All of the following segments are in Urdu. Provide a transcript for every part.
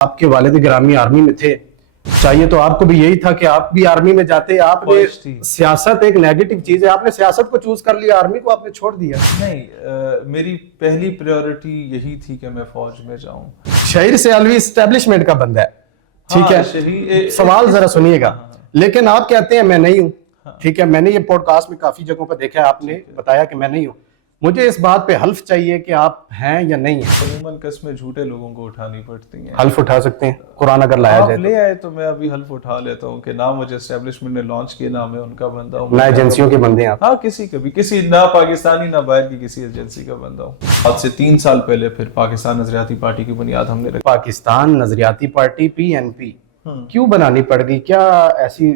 آپ کے والد گرامی آرمی میں تھے، چاہیے تو آپ کو بھی یہی تھا کہ آپ بھی آرمی میں جاتے. آپ نے سیاست ایک نیگیٹو چیز ہے، آپ نے سیاست کو چوز کر لیا، آرمی کو آپ نے چھوڑ دیا. نہیں، میری پہلی پریورٹی یہی تھی کہ میں فوج میں جاؤں. شہیر سیالوی اسٹیبلشمنٹ کا بندہ ہے، ٹھیک ہے، سوال ذرا سنیے گا. لیکن آپ کہتے ہیں میں نہیں ہوں، ٹھیک ہے. میں نے یہ پوڈ کاسٹ میں کافی جگہوں پہ دیکھا ہے، آپ نے بتایا کہ میں نہیں ہوں. مجھے اس بات پہ حلف چاہیے کہ آپ ہیں یا نہیں ہیں. عموماً قسمیں جھوٹے لوگوں کو اٹھانی پڑتی ہیں. حلف اٹھا سکتے ہیں قرآن اگر لایا جائے آپ لے آئے تو میں ابھی حلف اٹھا لیتا ہوں کہ نہ مجھے اسٹیبلشمنٹ نے لانچ کیا، نہ میں ان کا بندہ ہوں، نہ ایجنسیوں کے بندے ہیں آپ. ہاں کسی کا بھی، کسی نہ پاکستانی نہ باہر کی کسی ایجنسی کا بندہ ہوں. آج سے 3 سال پہلے پھر پاکستان نظریاتی پارٹی کی بنیاد ہم نے رکھی. پاکستان نظریاتی پارٹی PNP کیوں بنانی پڑ گئی؟ کیا ایسی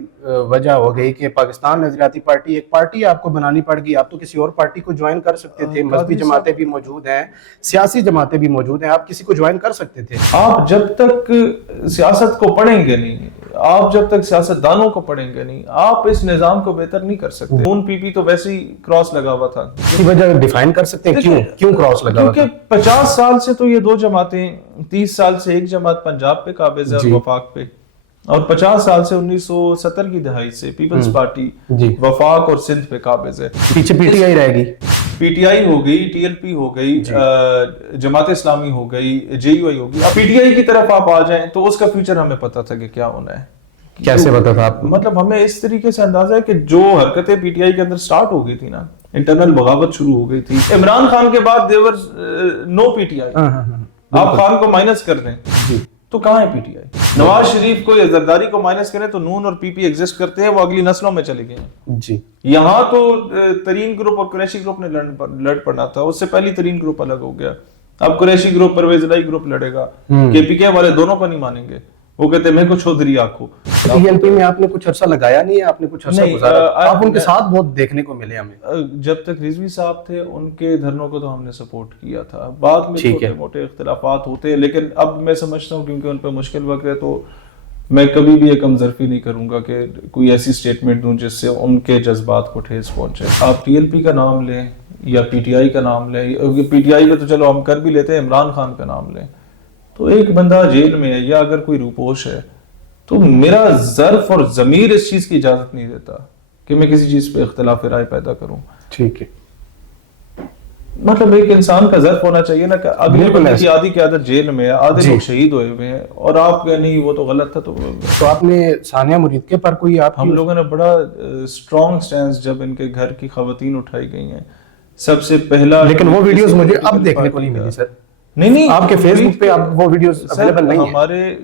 وجہ ہو گئی کہ پاکستان نظریاتی پارٹی ایک پارٹی آپ کو بنانی پڑ گئی؟ آپ تو کسی اور پارٹی کو جوائن کر سکتے تھے. مذہبی جماعتیں بھی موجود ہیں، سیاسی جماعتیں بھی موجود ہیں، آپ کسی کو جوائن کر سکتے تھے. آپ جب تک سیاست کو پڑھیں گے نہیں، آپ جب تک سیاست دانوں کو پڑھیں گے نہیں، آپ اس نظام کو بہتر نہیں کر سکتے. نون PP تو ویسے ہی کراس لگا ہوا تھا. اس کی وجہ ڈیفائن کر سکتے ہیں کیوں کراس لگا ہوا تھا؟ کیونکہ 50 سال سے تو یہ 2 جماعتیں، 30 سال سے ایک جماعت پنجاب پہ قابض ہے اور وفاق پہ، اور 50 سال سے 1970 کی دہائی سے پیپلز پارٹی وفاق اور سندھ پہ قابض ہے. پیچھے PTI رہے گی، PTI ہو گئی، TLP ہو گئی، جماعت اسلامی ہو گئی، JUI ہو گئی. اب PTI کی طرف آپ آ جائیں تو اس کا فیوچر ہمیں پتا تھا کہ کیا ہونا ہے. کیسے پتا تھا آپ کو؟ مطلب ہمیں اس طریقے سے اندازہ ہے کہ جو حرکتیں PTI کے اندر سٹارٹ ہو گئی تھی نا، انٹرنل بغاوت شروع ہو گئی تھی. عمران خان کے بعد دیور نو PTI. آپ خان کو مائنس کر دیں تو کہاں ہے PTI؟ نواز شریف کو یا زرداری کو مائنس کریں تو نون اور PP ایگزسٹ کرتے ہیں، وہ اگلی نسلوں میں چلے گئے ہیں. جی یہاں تو ترین گروپ اور قریشی گروپ نے لڑ پڑنا تھا، اس سے پہلی ترین گروپ الگ ہو گیا. اب قریشی گروپ پرویز الہی گروپ لڑے گا، KPK والے دونوں کو نہیں مانیں گے. وہ کہتے ہیں میں کو چودھری آنکھوں. PNP میں آپ نے کچھ عرصہ لگایا نہیں ہے، آپ نے کچھ عرصہ گزارا، آپ ان کے ساتھ بہت دیکھنے کو ملے ہمیں. جب تک رضوی صاحب تھے ان کے دھرنوں کو تو ہم نے سپورٹ کیا تھا. بعد میں چھوٹے موٹے اختلافات ہوتے ہیں، لیکن اب میں سمجھتا ہوں کیونکہ ان پہ مشکل وقت ہے تو میں کبھی بھی ایک ہمدردی نہیں کروں گا کہ کوئی ایسی سٹیٹمنٹ دوں جس سے ان کے جذبات کو ٹھیس پہنچے. آپ TLP کا نام لیں یا PTI کا نام لیں، PTI کا تو چلو ہم کر بھی لیتے ہیں، عمران خان کا نام لیں تو ایک بندہ جیل میں ہے یا اگر کوئی روپوش ہے تو میرا ظرف اور ضمیر اس چیز کی اجازت نہیں دیتا کہ میں کسی چیز پہ اختلاف رائے پیدا کروں. ٹھیک ہے، مطلب ایک انسان کا ظرف ہونا چاہیے نا کہ اگلے بندے کی آدھی قیادت جیل میں ہے، آدھے لوگ شہید ہوئے ہوئے ہیں اور آپ کہ نہیں وہ تو غلط تھا. تو آپ نے ثانیہ مرید کے پر کوئی آپ ہم لوگوں نے بڑا اسٹرانگ سٹینس جب ان کے گھر کی خواتین اٹھائی گئی ہیں سب سے پہلا. لیکن وہ ویڈیوز مجھے اب دیکھنے کو نہیں ملی سر. نہیں آپ کے فیس بک پہ اب وہ ویڈیوز اویلیبل نہیں ہیں. ہمارے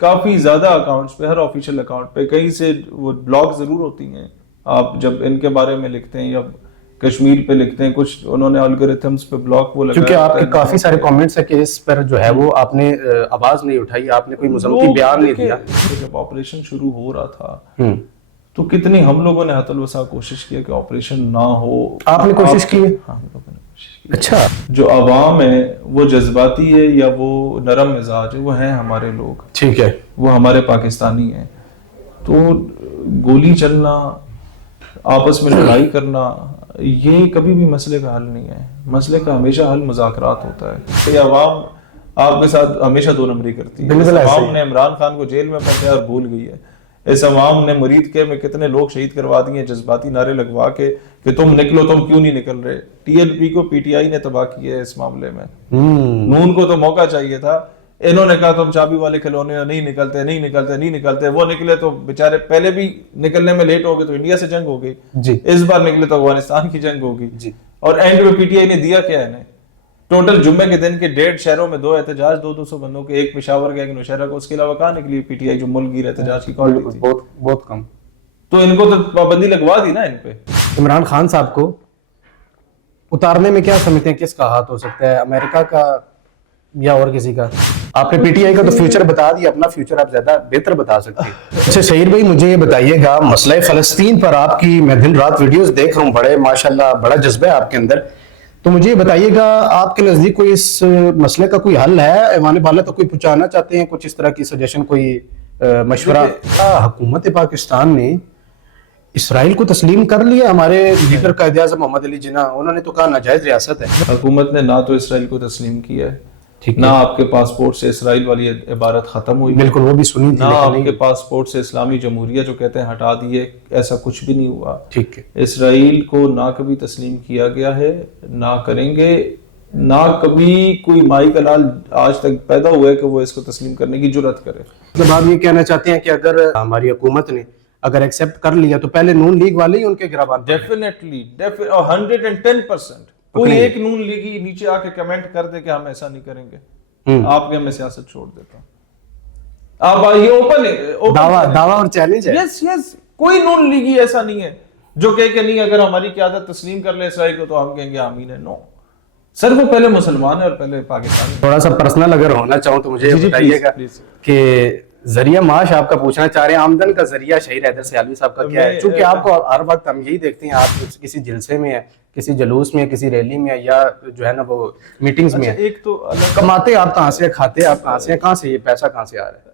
کافی زیادہ اکاؤنٹس پہ، ہر آفیشیل اکاؤنٹ پہ کہیں سے وہ بلاگ ضرور ہوتی ہیں. آپ جب ان کے بارے میں لکھتے ہیں یا کشمیر پہ لکھتے ہیں، کچھ انہوں نے الگورتھمز پہ بلاک وہ لگایا. کیونکہ آپ کے کافی سارے کامنٹس ہیں کہ اس پر جو ہے وہ آپ نے آواز نہیں اٹھائی، آپ نے کوئی مذمتی بیان نہیں دیا. جب آپریشن شروع ہو رہا تھا تو کتنی ہم لوگوں نے حت الوسع کوشش کی کہ آپریشن نہ ہو. آپ نے کوشش کی ہے؟ ہم لوگوں نے کوشش کی. اچھا، جو عوام ہے وہ جذباتی ہے یا وہ نرم مزاج ہے، وہ ہیں ہمارے لوگ، ٹھیک ہے، وہ ہمارے پاکستانی ہیں. تو گولی چلنا، آپس میں لڑائی کرنا، یہ کبھی بھی مسئلے کا حل نہیں ہے. مسئلے کا ہمیشہ حل مذاکرات ہوتا ہے. یہ عوام آپ کے ساتھ ہمیشہ 2 نمبری کرتی ہے. اس عوام نے عمران خان کو جیل میں پھنسایا اور بھول گئی ہے. اس عوام نے مرید کے میں کتنے لوگ شہید کروا دیے جذباتی نعرے لگوا کے کہ تم نکلو، تم کیوں نہیں نکل رہے. TLP کو PTI نے تباہ کیا ہے اس معاملے میں. نون کو تو موقع چاہیے تھا. انہوں نے کہا تم چابی والے کھلونے نہیں نکلتے نہیں نکلتے نہیں نکلتے. وہ نکلے تو بیچارے پہلے بھی نکلنے میں لیٹ ہو گئے تو انڈیا سے جنگ ہو گئی، اس بار نکلے تو افغانستان کی جنگ ہوگی. اور اینڈ میں PTI نے دیا کیا ہے؟ ٹوٹل جمعے کے دن کے 1.5 شہروں میں 2 احتجاج، 200 بندوں کے، ایک پشاور کا ایک نوشہرہ کا. اس کے علاوہ کہاں نکلی PTI جو ملک گیر احتجاج کی کال تھی؟ بہت کم. تو ان کو تو پابندی لگوا دی نا ان پہ. عمران خان صاحب کو اتارنے میں کیا سمجھتے ہیں کس کا ہاتھ ہو سکتا ہے، امریکہ کا یا اور کسی کا؟ آپ نے PTI کا تو فیوچر بتا دیا، اپنا فیوچر آپ زیادہ بہتر بتا سکتے ہیں. اچھا شہیر بھائی، مجھے یہ بتائیے گا، مسئلہ فلسطین پر آپ کی میں دن رات ویڈیوز دیکھ رہا ہوں، بڑے ماشاءاللہ بڑا جذبہ ہے آپ کے اندر. تو مجھے یہ بتائیے گا، آپ کے نزدیک کوئی اس مسئلے کا کوئی حل ہے؟ ایوان بالا تک کوئی پہنچانا چاہتے ہیں کچھ اس طرح کی سجیشن، کوئی مشورہ؟ حکومت پاکستان نے اسرائیل کو تسلیم کر لیا. ہمارے لیڈر قائد اعظم محمد علی جناح، انہوں نے تو کہا ناجائز ریاست ہے. حکومت نے نہ تو اسرائیل کو تسلیم کیا ہے ٹھیک نہ آپ کے پاسپورٹ سے اسرائیل والی عبارت ختم ہوئی، بالکل وہ بھی سنی تھی نہ آپ لیکن کے نہیں. پاسپورٹ سے اسلامی جمہوریہ جو کہتے ہیں ہٹا دیے، ایسا کچھ بھی نہیں ہوا. ٹھیک ہے. اسرائیل کو نہ کبھی تسلیم کیا گیا ہے، نہ کریں گے، نہ کبھی کوئی مائی کا لال آج تک پیدا ہوا ہے کہ وہ اس کو تسلیم کرنے کی جرات کرے. مطلب آپ یہ کہنا چاہتے ہیں کہ اگر ہماری حکومت نے اگر ایکسیپٹ کر لیا تو پہلے نون لیگ والے ہی ان کے گربان پہ. ڈیفینیٹلی 110%. کوئی ایک نون لیگی نیچے آ کے کمنٹ کر دے کہ ہم ایسا نہیں کریں گے، آپ کے میں سیاست چھوڑ دیتا ہوں. آپ یہ اوپن دعویٰ اور چیلنج ہے. یس کوئی نون لیگی ایسا نہیں ہے جو کہے کہ نہیں اگر ہماری قیادت تسلیم کر لے اسرائیل کو تو ہم کہیں گے آمین ہے. نو سر، وہ پہلے مسلمان ہے اور پہلے پاکستانی. تھوڑا سا پرسنل اگر ہونا چاہوں تو مجھے بتائیے گا کہ ذریعہ معاش آپ کا پوچھنا چاہ رہے ہیں، آمدن کا ذریعہ شہیر حیدر سیالوی صاحب کا کیا ہے؟ چونکہ آپ کو ہر وقت ہم یہی دیکھتے ہیں آپ کسی جلسے میں ہیں، کسی جلوس میں، کسی ریلی میں، یا جو ہے نا وہ میٹنگز میں ہیں. ایک تو کماتے آپ کہاں سے، کھاتے آپ کہاں سے، کہاں سے یہ پیسہ کہاں سے آ رہا ہے؟